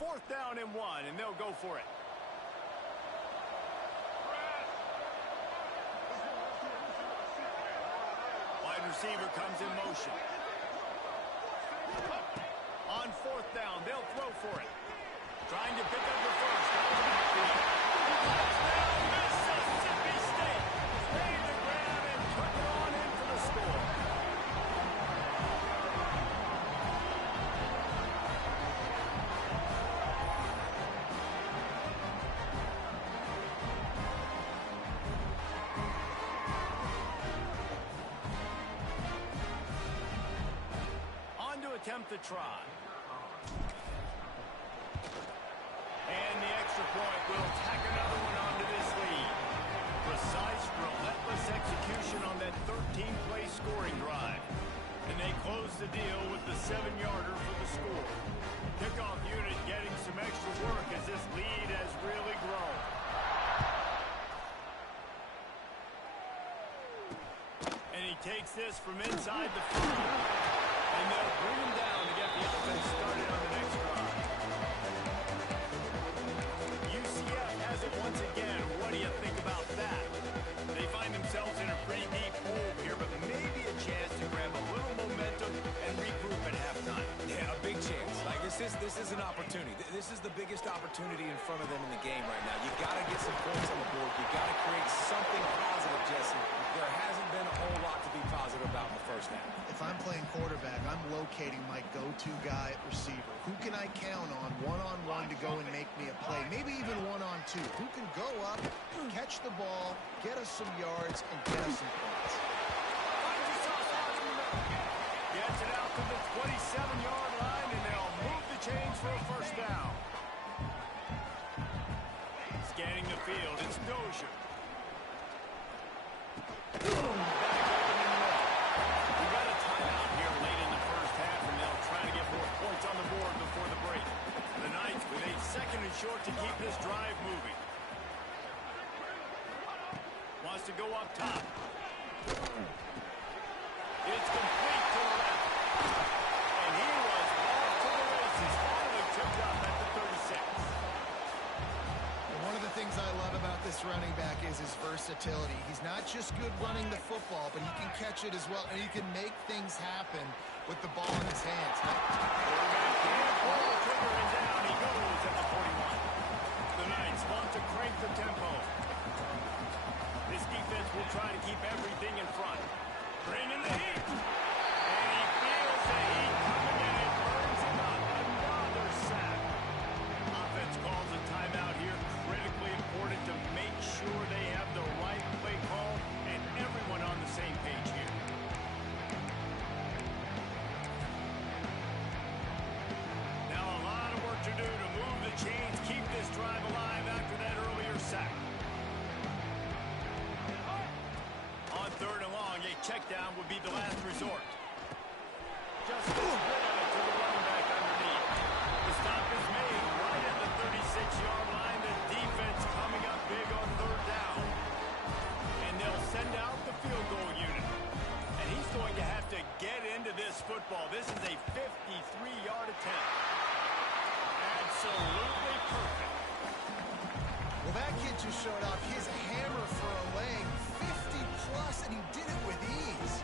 4th down and 1, and they'll go for it. Wide receiver comes in motion. On 4th down, they'll throw for it. Trying to pick up the first. Touchdown, Mississippi State. Made the grab and took it on in for the score. On to attempt the try. And the extra point will tack another one onto this lead. Precise, relentless execution on that 13-play scoring drive. And they close the deal with the 7-yarder for the score. Kickoff unit getting some extra work as this lead has really grown. And he takes this from inside the 5. And they'll bring him down to get the offense started on the next drive. Has it once again. What do you think about that? They find themselves in a pretty deep hole here, but maybe a chance to grab a little momentum and regroup at halftime. Yeah, a big chance. Like this is an opportunity. This is the biggest opportunity in front of them in the game right now. You got to get some points on the board. You got to create something positive, Jesse. There hasn't been a whole lot to be positive about in the first half. If I'm playing quarterback, I'm locating my go-to guy at receiver. Who can I count on one-on-one to go and make me a play? Maybe even one-on-two. Who can go up, catch the ball, get us some yards, and get us some points? Gets it out to the 27-yard line, and they'll move the chains for a first down. Scanning the field, it's Dozier. On the board before the break. The Knights with 8 seconds and short to keep this drive moving. Wants to go up top. It's complete to the left. And he was off to the races. Finally tipped up at the 36. And one of the things I love about this running back is his versatility. He's not just good running the football, but he can catch it as well, and he can make things happen with the ball in his hands. Pull the trigger and down he goes at the 41. The Knights want to crank the tempo. This defense will try to keep everything in front. Bringing the heat. And he feels the heat coming in and burns him up. Another sack. Offense calls a timeout here. Critically important to make sure they have the right play call and everyone on the same page here. To do to move the chains, keep this drive alive after that earlier sack. On 3rd and long, a check down would be the last resort. Just gets rid of it to the running back underneath. The stop is made right at the 36-yard line. The defense coming up big on 3rd down. And they'll send out the field goal unit. And he's going to have to get into this football. This is a 53-yard attempt. Absolutely perfect. Well, that kid just showed off his hammer for a leg, 50-plus, and he did it with ease.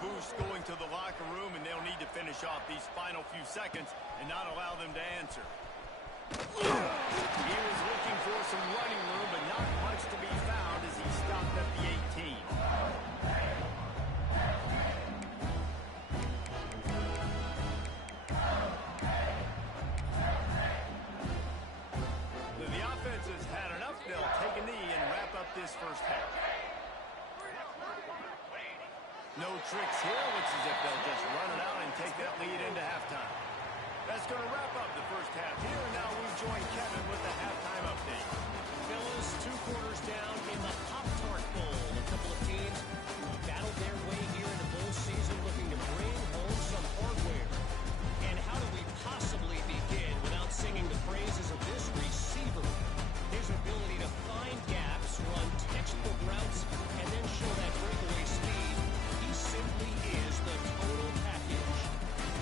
boost going to the locker room, and they'll need to finish off these final few seconds and not allow them to answer. He was looking for some running room, but not much to be found as he stopped at the 18. The offense has had enough. They'll take a knee and wrap up this first half. No tricks here. Looks as if they'll just run it out and take that lead into halftime. That's going to wrap up the first half here, and now we join Kevin with the halftime update. Fellas, 2 quarters down in the Pop-Tart Bowl. A couple of teams battled their way here in the bowl season looking to bring home some hardware. And how do we possibly begin without singing the praises of this receiver? His ability to find gaps, run textbook routes, and then show that breakaway speed. He simply is the total package.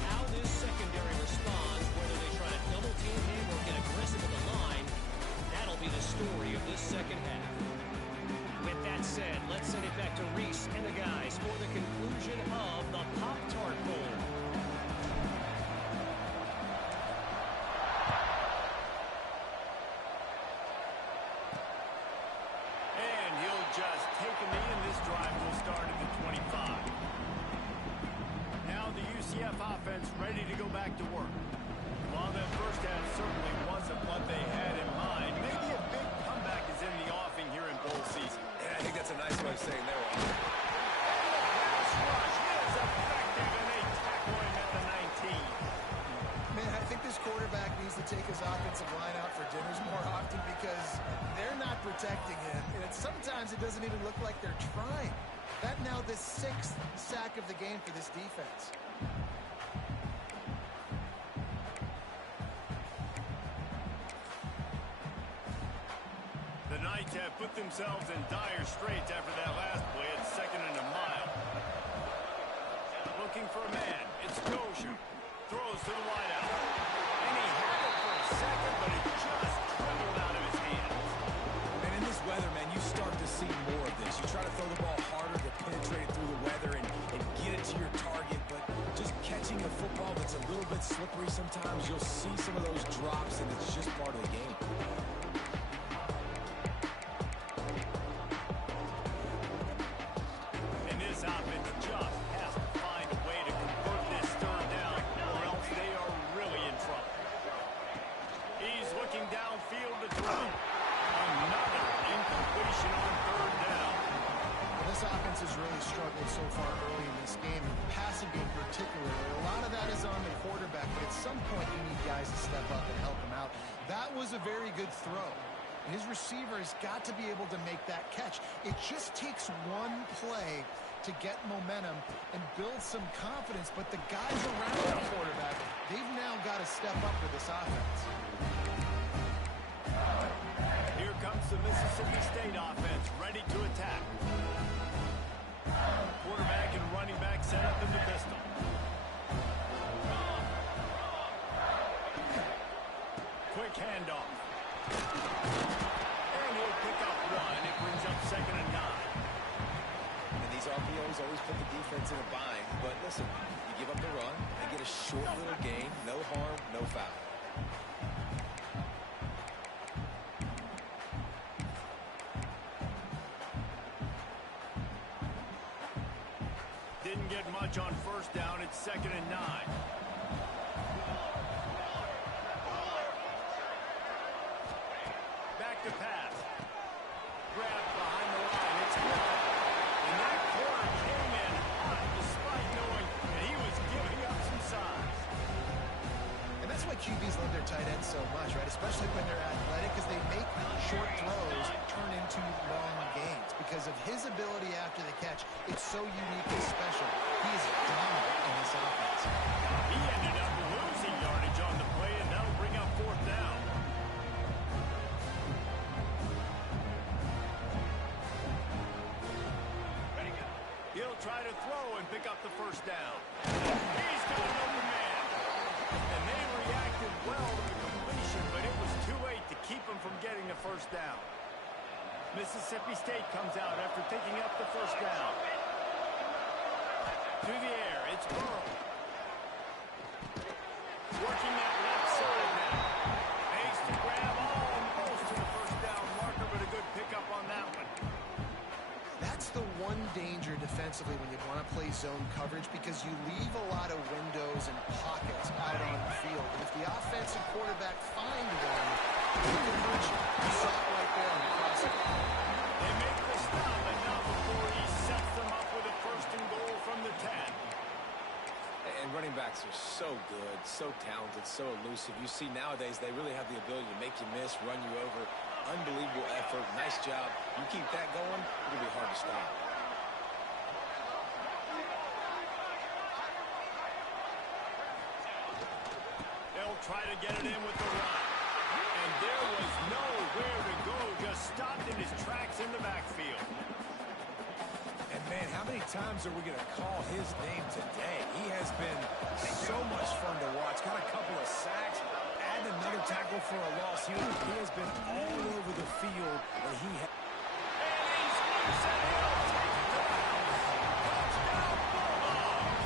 How this secondary responds, whether they try to double team him or get aggressive at the line, that'll be the story of this second half. With that said, let's send it back to Reese and the guys for the conclusion of the Pop-Tart Bowl. And he'll just take a knee, and this drive will start at the 25. Now the UCF offense ready to go back to work. While that first half certainly wasn't what they had in mind, maybe a big comeback is in the offing here in bowl season. Yeah, I think that's a nice way of saying there. Pass rush is effective, and they tackle him at the 19. Man, I think this quarterback needs to take his offensive line out for dinners more often because they're not protecting him. And sometimes it doesn't even look like they're trying. That now the 6th sack of the game for this defense. The Knights have put themselves in dire straits after that last play at 2nd and a mile. Looking for a man. It's Dozier. Throws to the wideout. And he had it for a second, but it just dribbled out of his hands. And in this weather, man, you start to see more of this. You try to throw the ball harder to penetrate it through the weather and get it to your target, but just catching a football that's a little bit slippery sometimes, you'll see some of those drops, and it's just part of the game. And this offense just has to find a way to convert this third down, or else they are really in trouble. He's looking downfield to throw. Another incompletion on 3rd down. Well, this offense has really struggled so far early in this game, and passing game particularly. A lot of that is on the quarterback, but at some point you need guys to step up and help him out. That was a very good throw. His receiver has got to be able to make that catch. It just takes one play to get momentum and build some confidence, but the guys around the quarterback, they've now got to step up for this offense. Here comes the Mississippi State offense, ready to attack. Quarterback and running back set up in the pistol. Quick handoff. And he'll pick up 1. It brings up 2nd and 9. And these RPOs always put the defense in a bind. But listen, you give up the run and get a short little gain. No harm, no foul. Didn't get much on 1st down. It's 2nd and 9. Back to pass. Grabbed behind the line. It's good. And that corner came in hot despite knowing that he was giving up some size. And that's why QBs love their tight ends so much, right? Especially when they're athletic, because they make short throws turn into long gains. Because of his ability after the catch, it's so unique and special. He is dominant in this offense. He ended up losing yardage on the play, and that'll bring up 4th down. He'll try to throw and pick up the 1st down. He's got an open man. And they reacted well to the completion, but it was too late to keep him from getting the 1st down. Mississippi State comes out after picking up the 1st down. Through the air, it's Burrow. Working that left side now. Makes the grab almost to the first down marker, but a good pickup on that one. That's the one danger defensively when you want to play zone coverage, because you leave a lot of windows and pockets out on the field. And if the offensive quarterback find one, it can hurt you. You saw it right there on the crossing. They make the stop, but not before he sets them up with a first and goal from the 10. And running backs are so good, so talented, so elusive. You see nowadays they really have the ability to make you miss, run you over. Unbelievable effort. Nice job. You keep that going, it'll be hard to stop. They'll try to get it in with the run. And there was nowhere to go. Just stopped in his tracks in the backfield. And, man, how many times are we going to call his name today? He has been so much fun to watch. Got a couple of sacks. Add another tackle for a loss. He has been all over the field. And he's loose and he'll take it to the house. Touchdown, Bulldogs!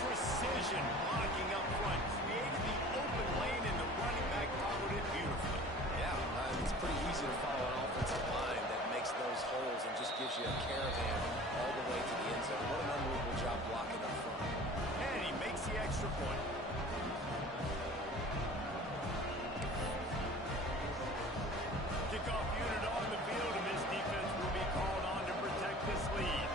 Precision blocking up front. Created the open lane, and the running back followed it beautifully. Yeah, it's pretty easy to follow an offensive line that makes those holes and just gives you a caravan all the way to the end zone. What an unbelievable job blocking up front. And he makes the extra point. Kickoff unit on the field, and this defense will be called on to protect this lead.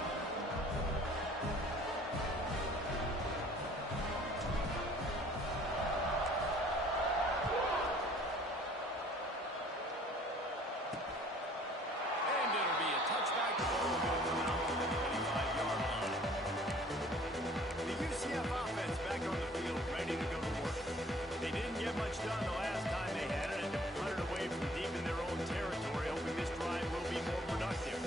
And it'll be a touchback ball going out to the 25-yard line. The UCF offense back on the field, ready to go to work. They didn't get much done the last time they had it, and to punt it away from deep in their own territory, hoping this drive will be more productive.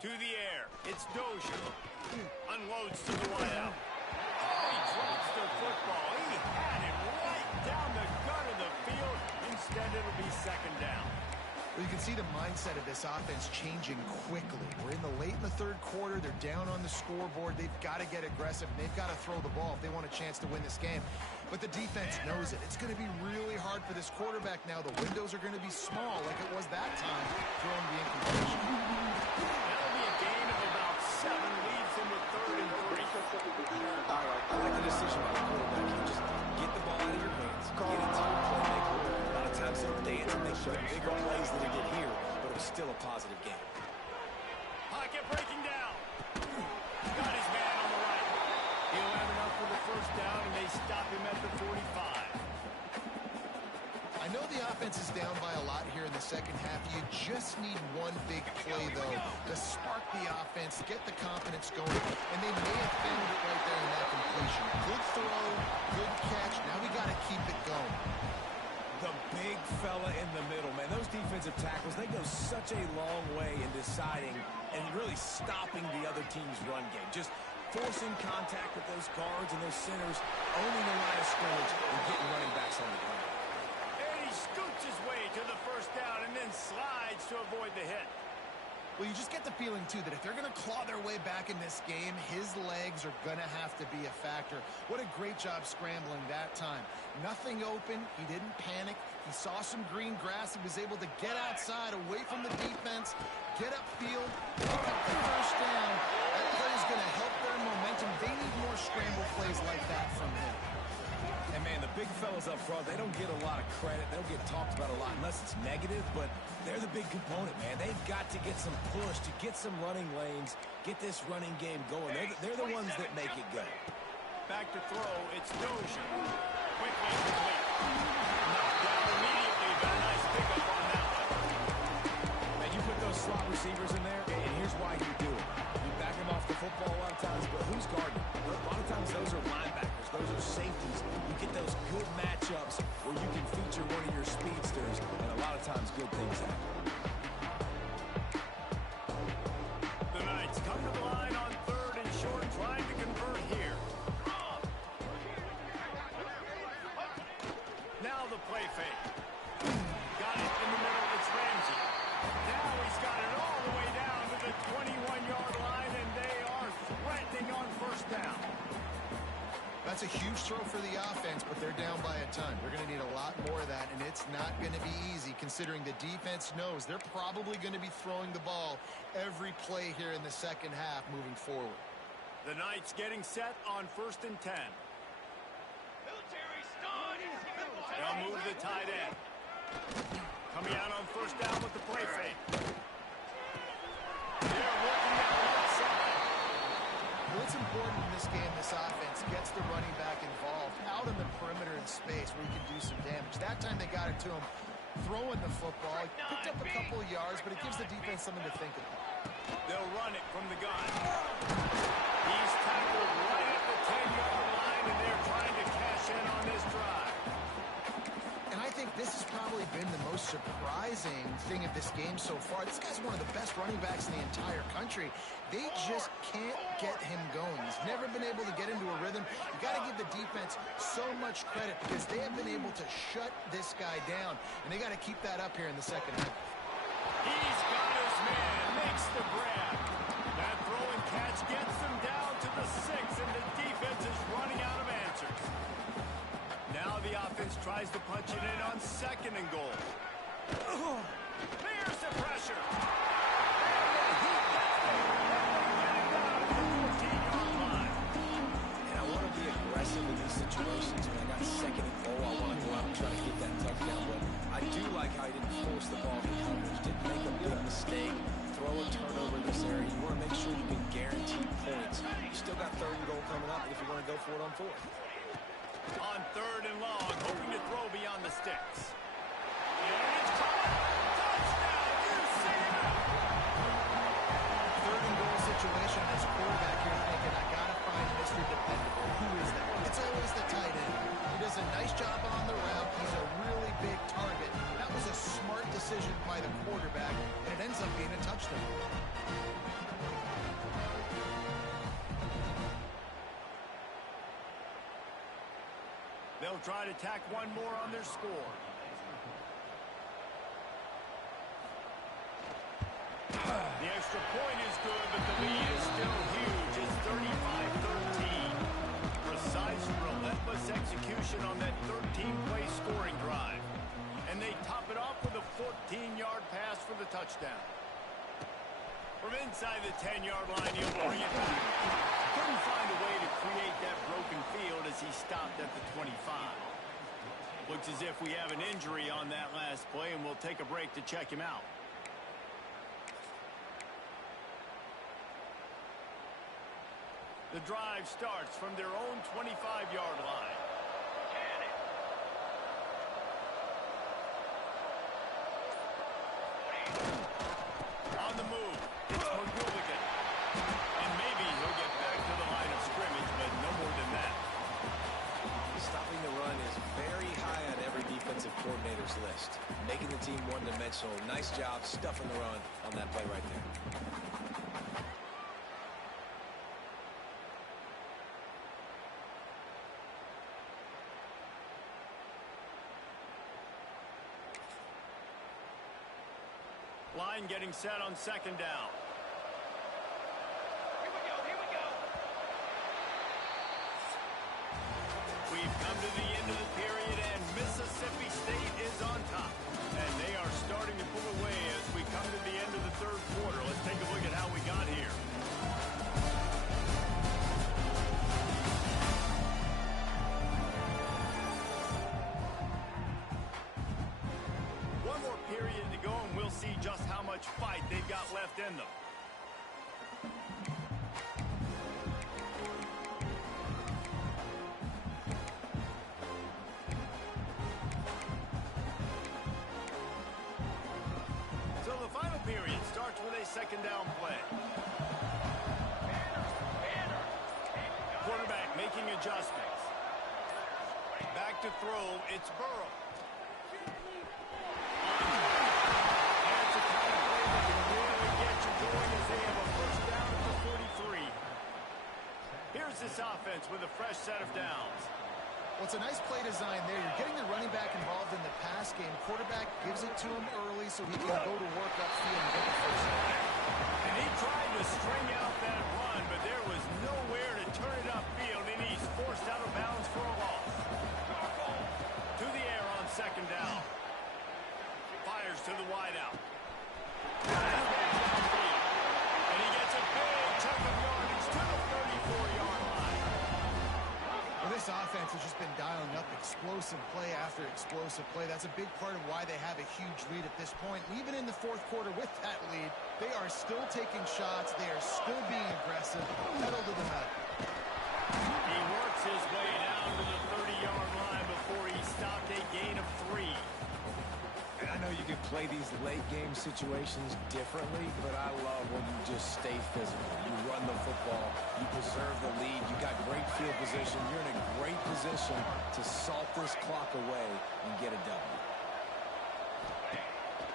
To the air, it's Dozier. Unloads to the wideout. He drops the football. He had it right down the gut of the field. Instead, it'll be second down. Well, you can see the mindset of this offense changing quickly. We're late in the third quarter. They're down on the scoreboard. They've got to get aggressive. They've got to throw the ball if they want a chance to win this game. But the defense knows it. It's going to be really hard for this quarterback now. The windows are going to be small like it was that time throwing the incompletion. That'll be a gain of about 7, leads him with 3rd and 3. I like the decision by the quarterback. You just get the ball out of your hands, get it to your playmaker. A lot of times they'll dance and they show bigger plays than they did here, but it was still a positive game. Pocket breaking down. Got his man on the right. He'll have enough for the first down, and they stop him at the 45. I know the offense is down by a lot here in the second half. You just need one big play, though, to spark the offense, get the confidence going, and they may have found it right there in that completion. Good throw, good catch. Now we got to keep it going. The big fella in the middle, man. Those defensive tackles, they go such a long way in deciding and really stopping the other team's run game. Just forcing contact with those guards and those centers, owning the line of scrimmage, and getting running backs on the ground. And he scoots his way to the first down and then slides to avoid the hit. Well, you just get the feeling, too, that if they're going to claw their way back in this game, his legs are going to have to be a factor. What a great job scrambling that time. Nothing open. He didn't panic. He He saw some green grass. He was able to get outside, away from the defense, get upfield, pick up the first down. That play is going to help their momentum. They need more scramble plays like that from him. And, man, the big fellas up front, they don't get a lot of credit. They don't get talked about a lot unless it's negative, but they're the big component, man. They've got to get some push, to get some running lanes, get this running game going. They're the ones that make it go. Back to throw, it's Dozier. Quickly complete. Knocked down immediately, but a nice pickup on that one. Man, you put those slot receivers in there, and here's why you do it. You back them off the football a lot of times, but who's guarding? A lot of times those are linebackers. Those are safeties. You get those good matchups where you can feature one of your speedsters, and a lot of times good things happen. The Knights come to the line on 3rd and short, trying to convert here. Now the play fake. Got it in the middle. It's Ramsey. Now he's got it all the way down to the 21-yard line, and they are threatening on first down. That's a huge throw for the offense, but they're down by a ton. They're going to need a lot more of that, and it's not going to be easy considering the defense knows they're probably going to be throwing the ball every play here in the second half moving forward. The Knights getting set on 1st and 10. They'll move the tight end. Coming out on first down with the play fake. They're working out left side. What's important in this game, this offense gets the running back involved out in the perimeter in space where he can do some damage. That time they got it to him throwing the football. He picked up a couple of yards, but it gives the defense something to think about. They'll run it from the gun. He's tackled right at the 10-yard line, and they're trying to cash in on this drive. And I think this has probably been the most surprising thing of this game so far. This guy's one of the best running backs in the entire country. They just can't get him going. He's never been able to get into a rhythm. You got to give the defense so much credit because they have been able to shut this guy down, and they got to keep that up here in the second half. He's got his man, makes the grab. That throw and catch gets them down to the 6, and the defense is running out of answers. Now the offense tries to punch it in on 2nd and goal. There's the pressure. And I want to be aggressive in these situations. When I got 2nd and goal, I want to go out and try to get that touchdown. But I do like how he didn't force the ball from coverage, didn't make a big mistake, throw a turnover in this area. You want to make sure you can guarantee points. You still got 3rd and goal coming up if you're going to go for it on 4th. On 3rd and long, hoping to throw beyond the sticks. And it's caught. Touchdown, UCF! 3rd and goal situation as a quarterback, you're thinking, I got to find Mr. Dependable. Who is that? It's always the tight end. He does a nice job on the route. He's a really big target. That was a smart decision by the quarterback, and it ends up being a touchdown. They'll try to tack one more on their score. The extra point is good, but the lead is still huge. It's 35-13. Precise, relentless execution on that 13-play scoring drive. And they top it off with a 14-yard pass for the touchdown. From inside the 10-yard line, he'll bring it back. Couldn't find a way to create that broken field as he stopped at the 25. Looks as if we have an injury on that last play, and we'll take a break to check him out. The drive starts from their own 25-yard line. On the move, it's McGilligan. And maybe he'll get back to the line of scrimmage, but no more than that. Stopping the run is very high on every defensive coordinator's list. Making the team one-dimensional. Nice job stuffing the run on that play right there. Line getting set on 2nd down. Here we go. We've come to the end of the period, and Mississippi State is on second down play. Quarterback making adjustments. Back to throw, it's Burrow. That's a kind of play that can really get you going as they have a first down at the 43. Here's this offense with a fresh set of downs. Well, it's a nice play design there. You're getting the running back involved in the pass game. Quarterback gives it to him early so he can go to work upfield and get the first down. And he tried to string out that run, but there was nowhere to turn it upfield, and he's forced out of bounds for a loss. To the air on second down. Fires to the wideout. And he gets a big chunk of yardage to the 34-yard line. Well, this offense has just been dialing up explosive play after explosive play. That's a big part of why they have a huge lead at this point. Even in the fourth quarter with that lead, they are still taking shots. They are still being aggressive. Pedal to the metal. He works his way down to the 30-yard line before he stopped a gain of 3. And I know you can play these late game situations differently, but I love when you just stay physical. You run the football, you preserve the lead, you got great field position, you're in a great position to salt this clock away and get a W.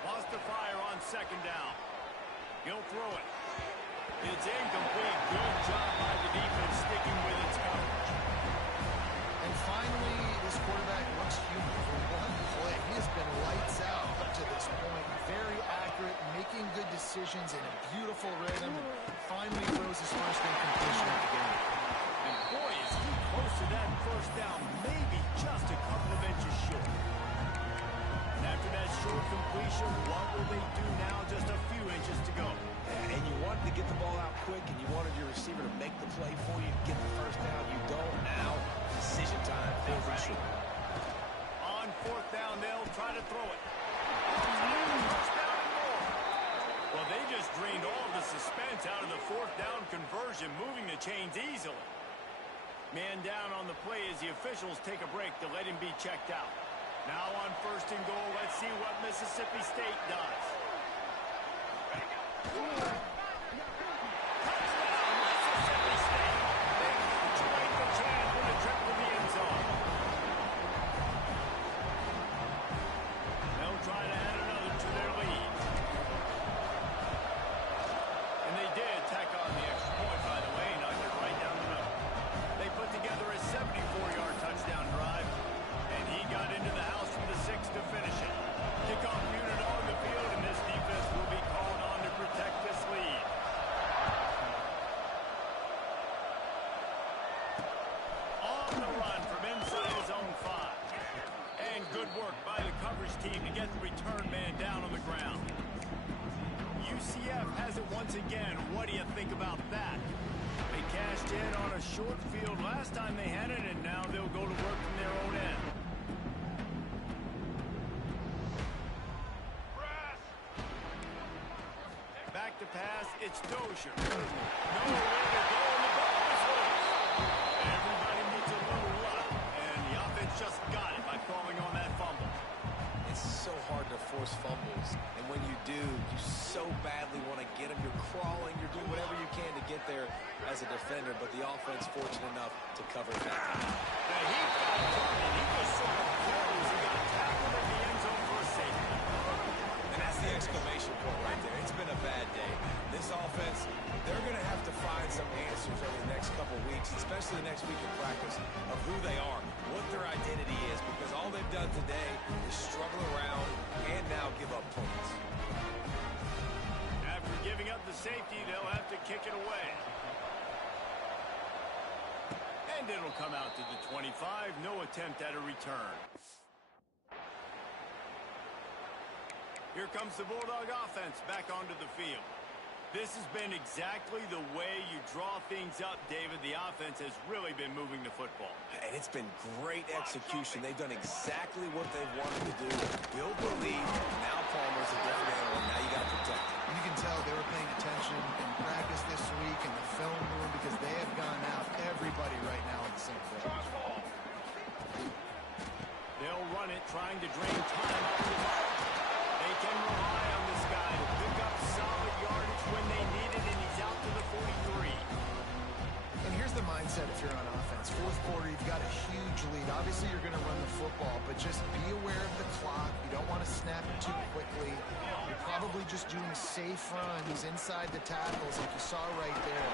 Lost the fire on second down. He'll throw it. It's incomplete. Good job by the defense sticking with its coverage. And finally, this quarterback looks human for one play. He has been lights out up to this point. Very accurate, making good decisions in a beautiful rhythm. Finally throws his first incompletion of the game. And boy, is he close to that first down. Maybe just a couple of inches short. And after that short completion, what will they do now? Just a few inches to go. And you wanted to get the ball out quick, and you wanted your receiver to make the play for you, get the first down. You don't now. Decision time, fourth and short. On fourth down, they'll try to throw it. First down and more. Well, they just drained all the suspense out of the fourth down conversion, moving the chains easily. Man down on the play as the officials take a break to let him be checked out. Now on first and goal, let's see what Mississippi State does. Touchdown, Mississippi State. They punctuate the chance with a trip to the end zone. They'll try to add another to their lead. And they did tack on the extra point, by the way, knocked it right down the middle. They put together a 74-yard touchdown drive, and he got into the house from the 6 to finish it. Kickoff unit on the field, and this defense will be called on to protect this lead. On the run from inside his own 5. And good work by the coverage team to get the return man down on the ground. UCF has it once again. What do you think about that? They cashed in on a short field last time they had it, and now they'll go to work from their own end. Back to pass, it's Dozier. Nowhere to go, and the ball is loose. Everybody needs a little luck, and the offense just got it by falling on that fumble. It's so hard to force fumbles, and when you do, you so badly want to get them. You're crawling, you're doing whatever you can to get there as a defender, but the offense fortunate enough to cover that. Now he got targeted. He just sort of froze. He got tackled in the end zone for a safety. And that's the exclamation point right there. It's been a bad day. This offense, they're going to have to find some answers over the next couple weeks, especially the next week of practice, of who they are, what their identity is, because all they've done today is struggle around and now give up points. After giving up the safety, they'll have to kick it away. And it'll come out to the 25. No attempt at a return. Here comes the Bulldog offense back onto the field. This has been exactly the way you draw things up, David. The offense has really been moving the football. And it's been great execution. They've done exactly what they've wanted to do. Build the lead. Now Palmer's a different animal. Now you got to protect him. You can tell they were paying attention in practice this week in the film room because they have gone out everybody right now on the same page. They'll run it, trying to drain time off the mark. They can rely on this guy to pick up solid yardage when mindset if you're on offense. Fourth quarter, you've got a huge lead. Obviously, you're going to run the football, but just be aware of the clock. You don't want to snap it too quickly. You're probably just doing safe runs inside the tackles like you saw right there.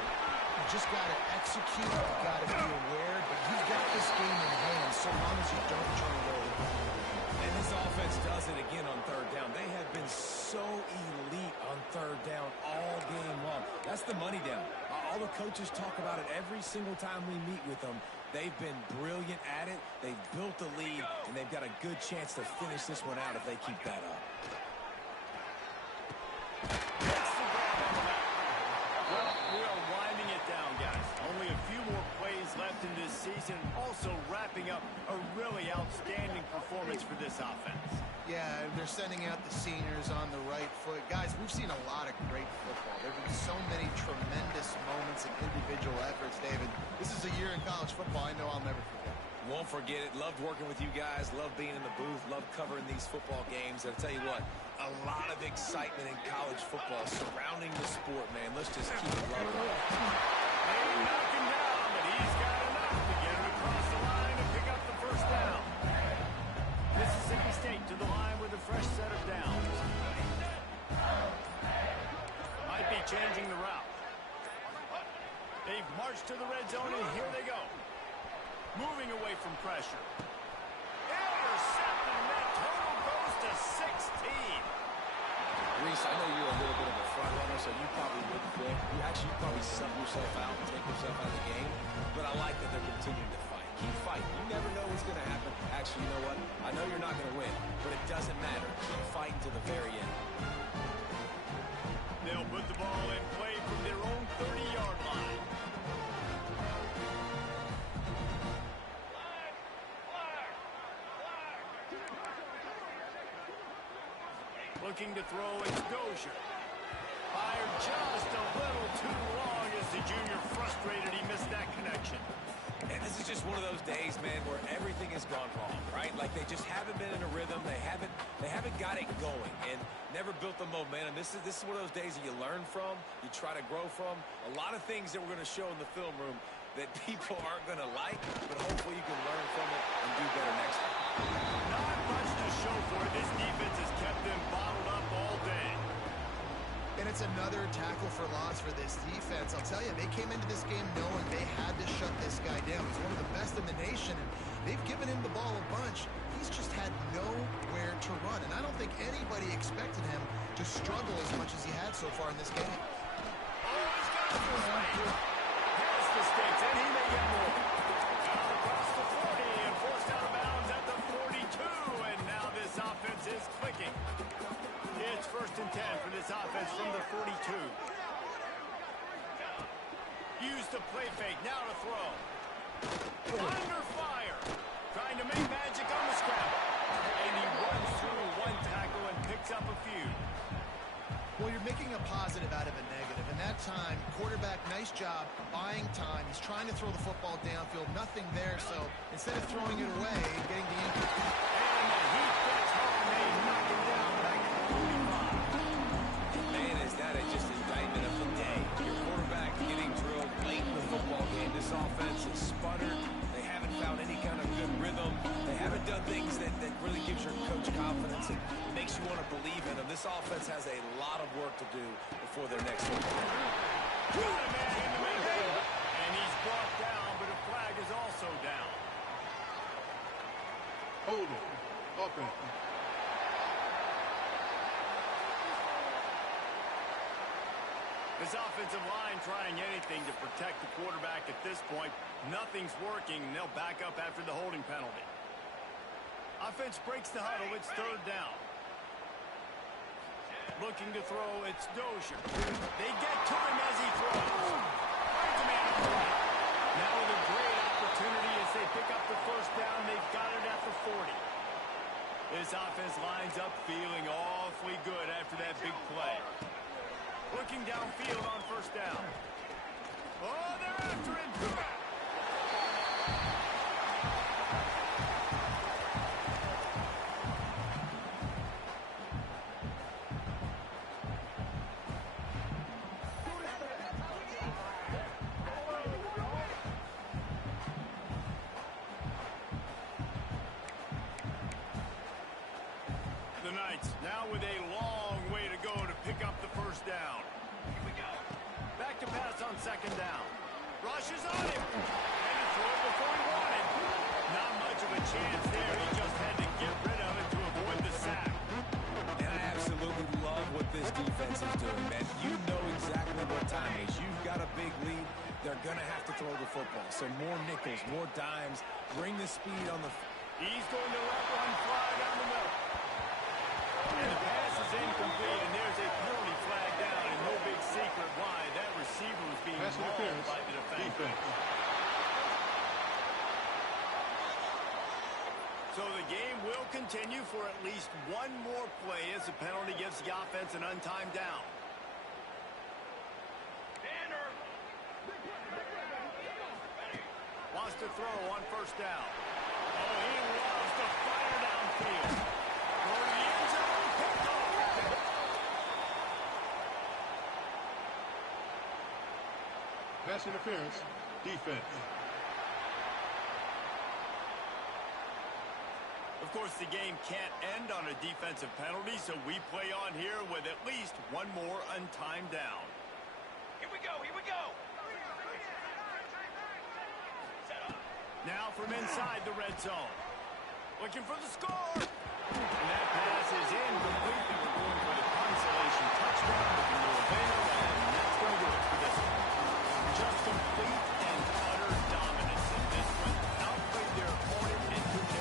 You just got to execute. You got to be aware, but you've got this game in hand so long as you don't turn it over. And this offense does it again on third down. They have been so elite on third down all game long. That's the money down. All the coaches talk about it every single time we meet with them. They've been brilliant at it. They've built the lead, and they've got a good chance to finish this one out if they keep that up. Well, we are winding it down, guys. Only a few more plays left in this season. Also wrapping up a really outstanding performance for this offense. Yeah, they're sending out the seniors on the right foot. Guys, we've seen a lot of great football. There have been so many tremendous moments and individual efforts, David. This is a year in college football I know I'll never forget. Won't forget it. Loved working with you guys. Loved being in the booth. Loved covering these football games. I'll tell you what, a lot of excitement in college football surrounding the sport, man. Let's just keep it rolling. They knocked him down, but he's got enough to get him across the line and pick up the first down. Mississippi State to the line with a fresh set of downs. Might be changing the route. They've marched to the red zone, and here they go. Moving away from pressure. Intercepted, and that total goes to 16. Reese, I know you're a little bit of a front runner, so you probably wouldn't quit. You probably sub yourself out and take yourself out of the game. But I like that they're continuing to fight. Keep fighting. You never know what's going to happen. Actually, you know what? I know you're not going to win, but it doesn't matter. Keep fighting to the very end. They'll put the ball in play from their own 30-yard line. Looking to throw, it's Dozier. Fired just a little too long as the junior frustrated he missed that connection. And this is just one of those days, man, where everything has gone wrong, right? Like they just haven't been in a rhythm. They haven't got it going and never built the momentum. This is one of those days that you learn from, you try to grow from. A lot of things that we're going to show in the film room that people aren't going to like, but hopefully you can learn from it and do better next time. Not much to show for it. This defense has kept them bottled up all day. And it's another tackle for loss for this defense. I'll tell you, they came into this game knowing they had to shut this guy down. He's one of the best in the nation, and they've given him the ball a bunch. He's just had nowhere to run, and I don't think anybody expected him to struggle as much as he had so far in this game. Oh, he's got it for has the stakes, and he may get more. Now across the 40 and forced out of bounds at the 42, and now this offense is clicking. It's 1st and 10 for this offense from the 42. Use the play fake, now to throw. Under fire. Trying to make magic on the scramble. And he runs through one tackle and picks up a few. Well, you're making a positive out of a negative. And that time, quarterback, nice job buying time. He's trying to throw the football downfield. Nothing there, so instead of throwing it away, getting the input. And the heat gets home. They knock him down back at the 45. Man, is that just an indictment of the day. Your quarterback getting drilled late in the football game. This offense is sputtered. They haven't found any kind of good rhythm. They haven't done things that really gives your coach confidence and makes you want to believe in them. This offense has a lot of work to do before their next one. Got a man in the middle. And he's brought down, but a flag is also down. Hold it. Okay. This offensive line trying anything to protect the quarterback at this point. Nothing's working, and they'll back up after the holding penalty. Offense breaks the huddle. It's 3rd down. Looking to throw, it's Dozier. They get to him as he throws. Finds a man on the right. Now with a great opportunity as they pick up the first down. They've got it at the 40. This offense lines up feeling awfully good after that big play. Looking downfield on 1st down. Oh, they're after him. Now with a long way to go to pick up the first down. Here we go. Back to pass on second down. Rushes on him. And he threw it before he wanted. Not much of a chance there. He just had to get rid of it to avoid the sack. And I absolutely love what this defense is doing, man. You know exactly what time it is. You've got a big lead. They're going to have to throw the football. So more nickels, more dimes. Bring the speed on the... He's going to let one fly down the middle. And the pass is incomplete, and there's a penalty flag down, and no big secret why. That receiver was being Pass mauled interference. by the defense. So the game will continue for at least one more play as the penalty gives the offense an untimed down. Wants to throw on first down. Oh, he loves to fire downfield. Go to the end zone, picked off. Pass interference. Defense. Of course, the game can't end on a defensive penalty, so we play on here with at least one more untimed down. Here we go, here we go. Now from inside the red zone. Looking for the score. And that